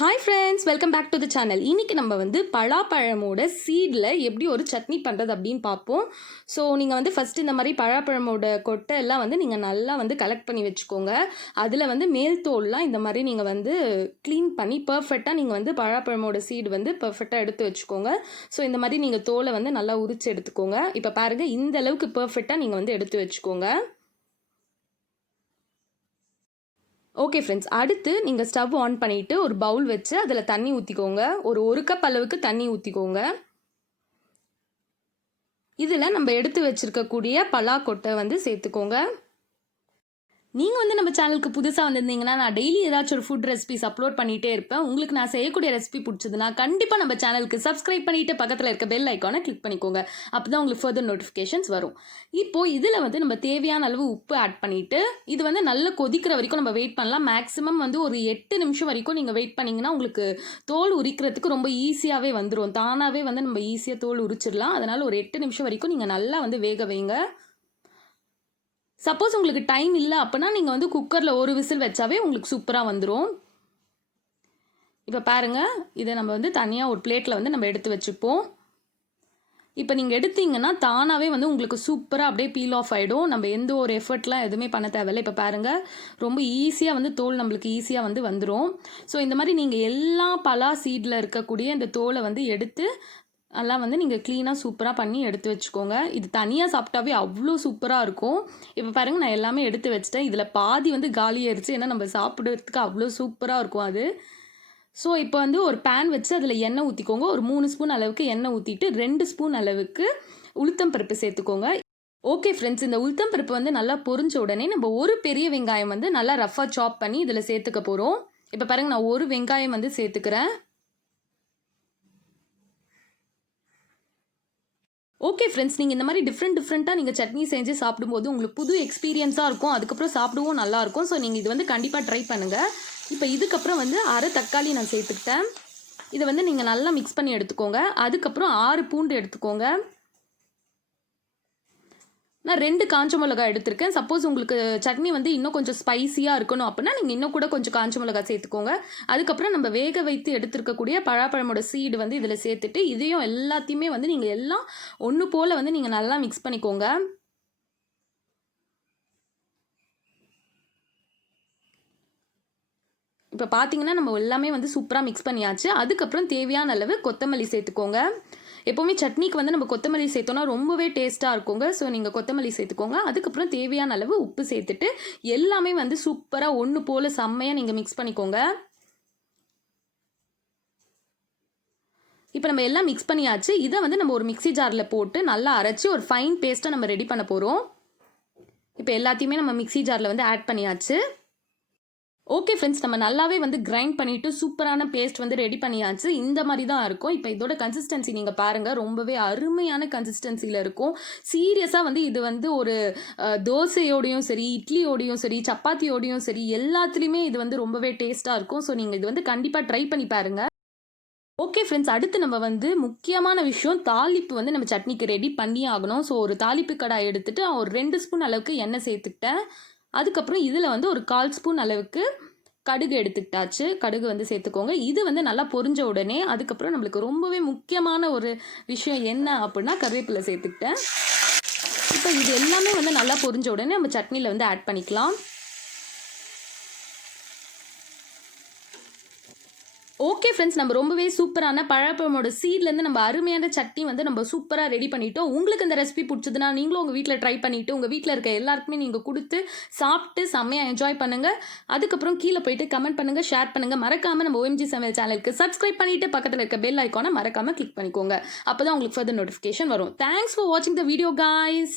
Hi friends, welcome back to the channel. இன்றைக்கி நம்ம வந்து பலாப்பழமோட சீடில் எப்படி ஒரு சட்னி பண்ணுறது அப்படின்னு பார்ப்போம். ஸோ நீங்கள் வந்து ஃபஸ்ட்டு இந்த மாதிரி பலாப்பழமோட கொட்டை எல்லாம் வந்து நீங்கள் நல்லா வந்து கலெக்ட் பண்ணி வச்சுக்கோங்க. அதில் வந்து மேல் தோல்லாம் இந்த மாதிரி நீங்கள் வந்து க்ளீன் பண்ணி பர்ஃபெக்டாக நீங்கள் வந்து பலாப்பழமோட சீடு வந்து பர்ஃபெக்டாக எடுத்து வச்சுக்கோங்க. ஸோ இந்த மாதிரி நீங்கள் தோலை வந்து நல்லா உரித்து எடுத்துக்கோங்க. இப்போ பாருங்கள், இந்த அளவுக்கு பர்ஃபெக்டாக நீங்கள் வந்து எடுத்து வச்சுக்கோங்க. ஓகே ஃப்ரெண்ட்ஸ், அடுத்து நீங்கள் ஸ்டவ் ஆன் பண்ணிவிட்டு ஒரு பவுல் வச்சு அதில் தண்ணி ஊற்றிக்கோங்க. ஒரு கப் அளவுக்கு தண்ணி ஊற்றிக்கோங்க. இதில் நம்ம எடுத்து வச்சுருக்கக்கூடிய பலாக்கொட்டை வந்து சேர்த்துக்கோங்க. நீங்கள் வந்து நம்ம சேனலுக்கு புதுசாக வந்திருந்தீங்கன்னா நான் டெய்லி ஏதாச்சும் ஒரு ஃபுட் ரெசிபிஸ் அப்லோட் பண்ணிகிட்டே இருப்பேன். உங்களுக்கு நான் செய்யக்கூடிய ரெசிபி பிடிச்சதுன்னா கண்டிப்பாக நம்ம சேனலுக்கு சப்ஸ்கிரைப் பண்ணிவிட்டு பக்கத்தில் இருக்க பெல் ஐக்கானை கிளிக் பண்ணிக்கோங்க. அப்போ தான் உங்களுக்கு ஃபர்தர் நோட்டிஃபிகேஷன்ஸ் வரும். இப்போது இதில் வந்து நம்ம தேவையான அளவு உப்பு ஆட் பண்ணிவிட்டு இது வந்து நல்லா கொதிக்கிற வரைக்கும் நம்ம வெயிட் பண்ணலாம். மேக்ஸிமம் வந்து ஒரு 8 நிமிஷம் வரைக்கும் நீங்கள் வெயிட் பண்ணிங்கன்னா உங்களுக்கு தோல் உரிக்கிறதுக்கு ரொம்ப ஈஸியாகவே வந்துடும். தானாகவே வந்து நம்ம ஈஸியாக தோல் உரிச்சிடலாம். அதனால் ஒரு 8 நிமிஷம் வரைக்கும் நீங்கள் நல்லா வந்து வேக வைங்க. சப்போஸ் உங்களுக்கு டைம் இல்லை அப்படின்னா நீங்கள் வந்து குக்கரில் ஒரு விசில் வச்சாவே உங்களுக்கு சூப்பராக வந்துடும். இப்போ பாருங்கள், இதை நம்ம வந்து தனியாக ஒரு பிளேட்டில் வந்து நம்ம எடுத்து வச்சுப்போம். இப்போ நீங்கள் எடுத்தீங்கன்னா தானாகவே வந்து உங்களுக்கு சூப்பராக அப்படியே பீல் ஆஃப் ஆகிடும். நம்ம எந்த ஒரு எஃபர்ட்லாம் எதுவுமே பண்ண தேவையில்லை. இப்போ பாருங்கள், ரொம்ப ஈஸியாக வந்து தோல் நம்மளுக்கு ஈஸியாக வந்து வந்துடும். ஸோ இந்த மாதிரி நீங்கள் எல்லா பலா சீடில் இருக்கக்கூடிய இந்த தோலை வந்து எடுத்து எல்லாம் வந்து நீங்கள் க்ளீனாக சூப்பராக பண்ணி எடுத்து வச்சுக்கோங்க. இது தனியாக சாப்பிட்டாவே அவ்வளோ சூப்பராக இருக்கும். இப்போ பாருங்கள், நான் எல்லாமே எடுத்து வச்சிட்டேன். இதில் பாதி வந்து காலி ஆயிடுச்சு. ஏன்னா நம்ம சாப்பிட்றதுக்கு அவ்வளோ சூப்பராக இருக்கும் அது. ஸோ இப்போ வந்து ஒரு பேன் வச்சு அதில் எண்ணெய் ஊற்றிக்கோங்க. ஒரு 3 ஸ்பூன் அளவுக்கு எண்ணெய் ஊற்றிட்டு 2 ஸ்பூன் அளவுக்கு உளுத்தம் பருப்பு சேர்த்துக்கோங்க. ஓகே ஃப்ரெண்ட்ஸ், இந்த உளுத்தம் பருப்பு வந்து நல்லா பொரிஞ்ச உடனே நம்ம ஒரு பெரிய வெங்காயம் வந்து நல்லா ரஃபாக சாப் பண்ணி இதில் சேர்த்துக்க போகிறோம். இப்போ பாருங்கள், நான் ஒரு வெங்காயம் வந்து சேர்த்துக்கிறேன். ஓகே ஃப்ரெண்ட்ஸ், நீங்கள் இந்த மாதிரி டிஃப்ரெண்ட்டாக நீங்கள் சட்னி செஞ்சு சாப்பிடும்போது உங்களுக்கு புது எக்ஸ்பீரியன்ஸாக இருக்கும். அதுக்கப்புறம் சாப்பிடுவோம் நல்லாயிருக்கும். ஸோ நீங்கள் இது வந்து கண்டிப்பாக ட்ரை பண்ணுங்கள். இப்போ இதுக்கப்புறம் வந்து அரை தக்காளி நான் சேர்த்துக்கிட்டேன். இதை வந்து நீங்கள் நல்லா மிக்ஸ் பண்ணி எடுத்துக்கோங்க. அதுக்கப்புறம் 6 பூண்டு எடுத்துக்கோங்க. நான் 2 காஞ்ச மிளகாய் எடுத்திருக்கேன். சப்போஸ் உங்களுக்கு சட்னி வந்து இன்னும் கொஞ்சம் ஸ்பைஸியாக இருக்கணும் அப்படின்னா நீங்கள் இன்னும் கூட கொஞ்சம் காஞ்ச மிளகாய் சேர்த்துக்கோங்க. அதுக்கப்புறம் நம்ம வேக வைத்து எடுத்துருக்கக்கூடிய பலாப்பழமோட சீடு வந்து இதில் சேர்த்துட்டு இதையும் எல்லாத்தையுமே வந்து நீங்கள் எல்லாம் ஒன்று போல் வந்து நீங்கள் நல்லா மிக்ஸ் பண்ணிக்கோங்க. இப்போ பார்த்தீங்கன்னா நம்ம எல்லாமே வந்து சூப்பராக மிக்ஸ் பண்ணியாச்சு. அதுக்கப்புறம் தேவையான அளவு கொத்தமல்லி சேர்த்துக்கோங்க. எப்போவுமே சட்னிக்கு வந்து நம்ம கொத்தமல்லி சேர்த்தோன்னா ரொம்பவே டேஸ்ட்டாக இருக்குங்க. ஸோ நீங்கள் கொத்தமல்லி சேர்த்துக்கோங்க. அதுக்கப்புறம் தேவையான அளவு உப்பு சேர்த்துட்டு எல்லாமே வந்து சூப்பராக ஒன்று போல் செம்மையாக நீங்கள் மிக்ஸ் பண்ணிக்கோங்க. இப்போ நம்ம எல்லாம் மிக்ஸ் பண்ணியாச்சு. இதை வந்து நம்ம ஒரு மிக்ஸி ஜாரில் போட்டு நல்லா அரைச்சி ஒரு ஃபைன் பேஸ்ட்டாக நம்ம ரெடி பண்ண போகிறோம். இப்போ எல்லாத்தையுமே நம்ம மிக்ஸி ஜாரில் வந்து ஆட் பண்ணியாச்சு. ஓகே ஃப்ரெண்ட்ஸ், நம்ம நல்லாவே வந்து கிரைண்ட் பண்ணிவிட்டு சூப்பரான பேஸ்ட் வந்து ரெடி பண்ணியாச்சு. இந்த மாதிரி தான் இருக்கும். இப்போ இதோட கன்சிஸ்டன்சி நீங்கள் பாருங்கள், ரொம்பவே அருமையான கன்சிஸ்டன்சியில் இருக்கும். சீரியஸாக வந்து இது வந்து ஒரு தோசையோடையும் சரி, இட்லியோடையும் சரி, சப்பாத்தியோடையும் சரி, எல்லாத்துலேயுமே இது வந்து ரொம்பவே டேஸ்ட்டாக இருக்கும். ஸோ நீங்கள் இது வந்து கண்டிப்பாக ட்ரை பண்ணி பாருங்கள். ஓகே ஃப்ரெண்ட்ஸ், அடுத்து நம்ம வந்து முக்கியமான விஷயம், தாளிப்பு வந்து நம்ம சட்னிக்கு ரெடி பண்ணி ஆகணும். ஸோ ஒரு தாளிப்பு கடாய் எடுத்துகிட்டு ஒரு 2 ஸ்பூன் அளவுக்கு எண்ணெய் சேர்த்துக்கிட்டேன். அதுக்கப்புறம் இதில் வந்து ஒரு 1/4 ஸ்பூன் அளவுக்கு கடுகு எடுத்துக்கிட்டாச்சு. கடுகு வந்து சேர்த்துக்கோங்க. இது வந்து நல்லா பொரிஞ்ச உடனே அதுக்கப்புறம் நம்மளுக்கு ரொம்பவே முக்கியமான ஒரு விஷயம் என்ன அப்படின்னா கருவேப்பிலை சேர்த்துக்கிட்டேன். இப்போ இது எல்லாமே வந்து நல்லா பொரிஞ்ச உடனே நம்ம சட்னியில் வந்து ஆட் பண்ணிக்கலாம். ஓகே ஃப்ரெண்ட்ஸ், நம்ம ரொம்பவே சூப்பரான பழப்பழமோட சீட்லேருந்து நம்ம அருமையான சட்னி வந்து நம்ம சூப்பராக ரெடி பண்ணிட்டோம். உங்களுக்கு இந்த ரெசிபி பிடிச்சதுன்னா நீங்களும் உங்கள் வீட்டில் ட்ரை பண்ணிவிட்டு உங்கள் வீட்டில் இருக்க எல்லாருக்குமே நீங்கள் கொடுத்து சாப்பிட்டு செம்மையாக என்ஜாய் பண்ணுங்கள். அதுக்கப்புறம் கீழே போயிட்டு கமெண்ட் பண்ணுங்கள், ஷேர் பண்ணுங்கள். மறக்காமல் நம்ம OMG சமையல் சேனலுக்கு சப்ஸ்கிரைப் பண்ணிவிட்டு பக்கத்தில் இருக்க பெல் ஐக்கானை மறக்காமல் கிளிக் பண்ணிக்கோங்க. அப்போ தான் உங்களுக்கு ஃபர்தர் நோட்டிஃபிகேஷன் வரும். தேங்க்ஸ் ஃபார் வாட்சிங் த வீடியோ காய்ஸ்.